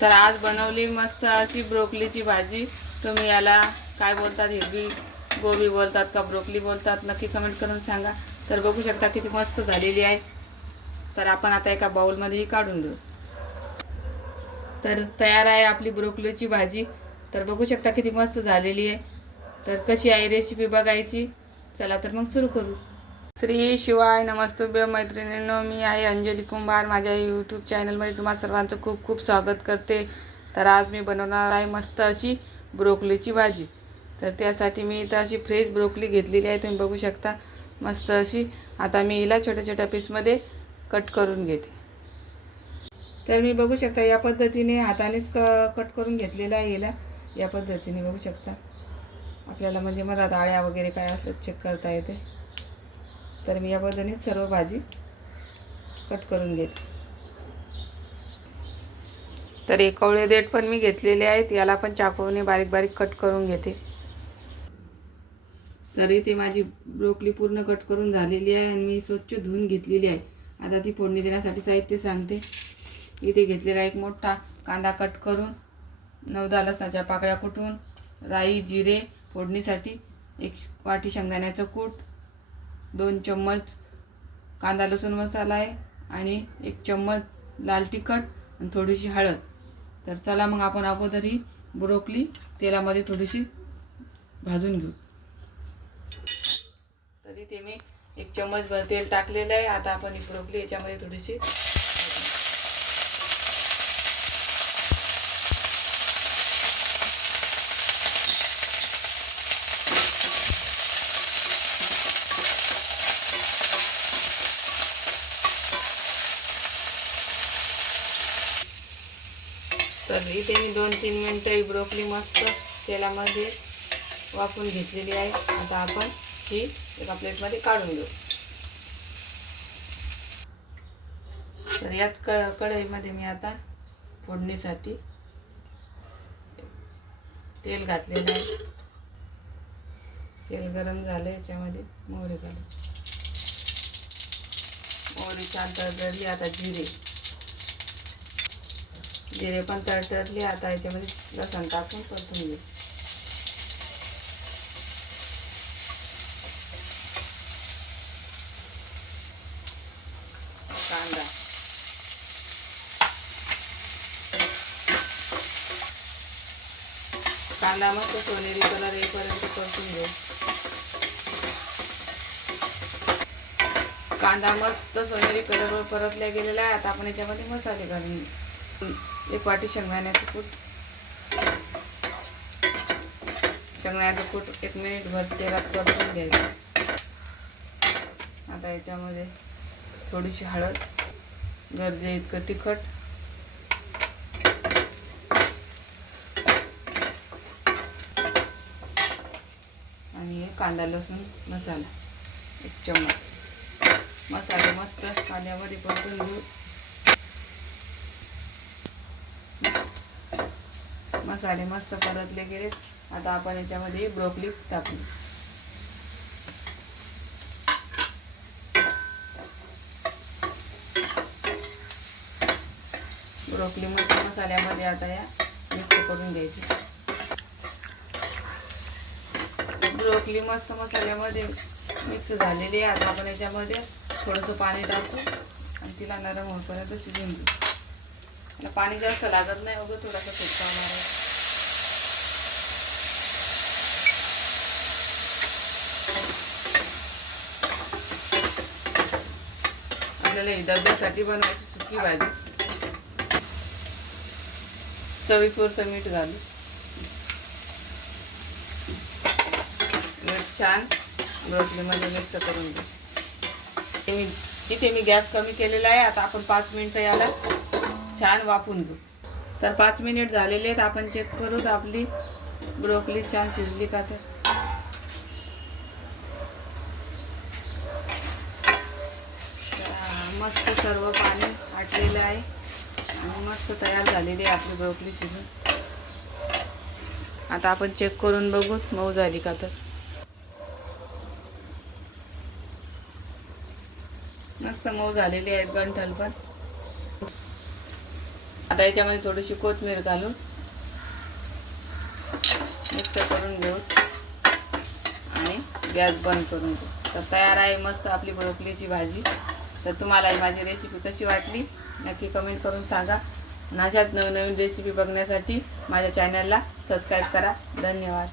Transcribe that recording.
तर आज बनवली मस्त अशी ब्रोकलीची भाजी। तुम्ही याला काय बोलतात, हिरवी गोबी बोलतात का ब्रोकली बोलतात, नक्की कमेंट करून सांगा। तर बघू शकता किती मस्त झालेली आहे। तर आपण आता एका बाउलमध्ये काढून देऊ। तर तयार आहे आपली ब्रोकलीची भाजी। तर बघू शकता किती मस्त झालेली आहे। तर कशी आहे रेसिपी बघायची। चला तर मग सुरू करू। श्री शिवाय नमस्तुभ्य मैत्रिणींनो, मी आहे अंजली कुंभार। माझ्या यूट्यूब चॅनलमध्ये तुम्हा सर्वांचं खूप खूप स्वागत करते। तर आज मी बनवणार आहे मस्त अशी ब्रोकलीची भाजी। तर त्यासाठी मी इथं अशी फ्रेश ब्रोकली घेतलेली आहे, तुम्ही बघू शकता मस्त अशी। आता मी हिला छोट्या छोट्या पीसमध्ये कट करून घेते। तर मी बघू शकता या पद्धतीने हातानेच कट करून घेतलेला आहे हिला। या पद्धतीने बघू शकता आपल्याला म्हणजे मधात आळ्या वगैरे काय असतात चेक करता येते। तर मी या पद्धतीने सर्व भाजी कट करून घेते। तर एक कवळे देठ पण मी घेतलेले आहेत, याला पण चाकूने बारीक बारीक कट करून घेते। तर इथे माझी ब्रोकली पूर्ण कट करून झालेली आहे आणि मी स्वच्छ धुवून घेतलेली आहे। आता ती फोडणी देण्यासाठी साहित्य सांगते। इथे घेतलेला एक मोठा कांदा कट करून, 9-10 लसणाच्या पाकळ्या कुटून, राई जिरे फोडणीसाठी, 1 वाटी शेंगदाण्याचं कूट, 2 चम्मच कांदा लसूण मसाला आहे आणि 1 चम्मच लाल तिखट आणि थोडीशी हळद। तर चला मग आपण अगोदर ही ब्रोकली तेलामध्ये थोडीशी भाजून घेऊ। तर इथे मी 1 चम्मच भर तेल टाकलेलं आहे। आता आपण ही ब्रोकली याच्यामध्ये थोडीशी तर इथे मी 2-3 मिनटं ही ब्रोकली मस्त तेलामध्ये वाफवून घेतलेली आहे। आता आपण ही एका प्लेटमध्ये काढून घेऊ। तर याच कढईमध्ये मी आता फोडणीसाठी तेल घातलेलं आहे। तेल गरम झालं, याच्यामध्ये मोहरी घालू। मोहरी छान तडतडली, आता जिरे पण तडतडले। आता याच्यामध्ये लसूण टाकून परतून घेऊ। कांदा, कांदा मस्त सोनेरी कलर येईपर्यंत परतून घेऊ। कांदा मस्त सोनेरी कलरवर परतल्या गेलेला आहे। आता आपण याच्यामध्ये मसाले घालून घेऊ। 1 वाटी शेंगदाण्याचं कूट, 1 मिनिटभर तेलात परतून घ्यायचं। आता याच्यामध्ये थोडीशी हळद, गरजे इतकं तिखट, आणि कांदा लसूण मसाला 1 चम्मच। मसाले मस्त कांद्यामध्ये परतून घेऊ। मसाले मस्त परतले गेले। आता आपण याच्यामध्ये ब्रोकली टाकू। ब्रोकली मस्त मसाल्यामध्ये आता या मिक्स करून घ्यायची। ब्रोकली मस्त मसाल्यामध्ये मिक्स झालेली आहे। आता आपण याच्यामध्ये थोडंसं पाणी टाकू आणि तिला नरम होईपर्यंत शिजवून घेऊ। त्याला पाणी जास्त लागत नाही, अगं थोडासा सुक्का मारायचा। आपल्याला ही डब्यासाठी बनवायची सुकी भाजी। चवीपुरतं मीठ घालू। मीठ छान ब्रोकलीमध्ये मिक्स करून घेऊ। इथे मी गॅस कमी केलेला आहे। आता आपण 5 मिनिटं याला छान वाफवून घेऊ। तर 5 मिनिट झालेले आहेत, आपण चेक करू तर आपली ब्रोकली छान शिजली का। तर मस्त सर्व पाणी आटलेलं आहे आणि मस्त तयार झालेली आहे आपली ब्रोकली शिजून। आता आपण चेक करून बघू मऊ झाली का। तर मस्त मऊ झालेली आहेत गंठल पण। आता आता याच्यामध्ये थोडीशी कोथिंबीर घालून मिक्स करून घेऊ आणि गॅस बंद करून घेऊ. तर तयार आहे मस्त आपली ब्रोकोलीची भाजी. तर तुम्हाला ही माझी रेसिपी कशी वाटली नक्की कमेंट करून सांगा. आणि अशाच नवीन नवीन रेसिपी बघण्यासाठी माझ्या चॅनलला सबस्क्राईब करा. धन्यवाद.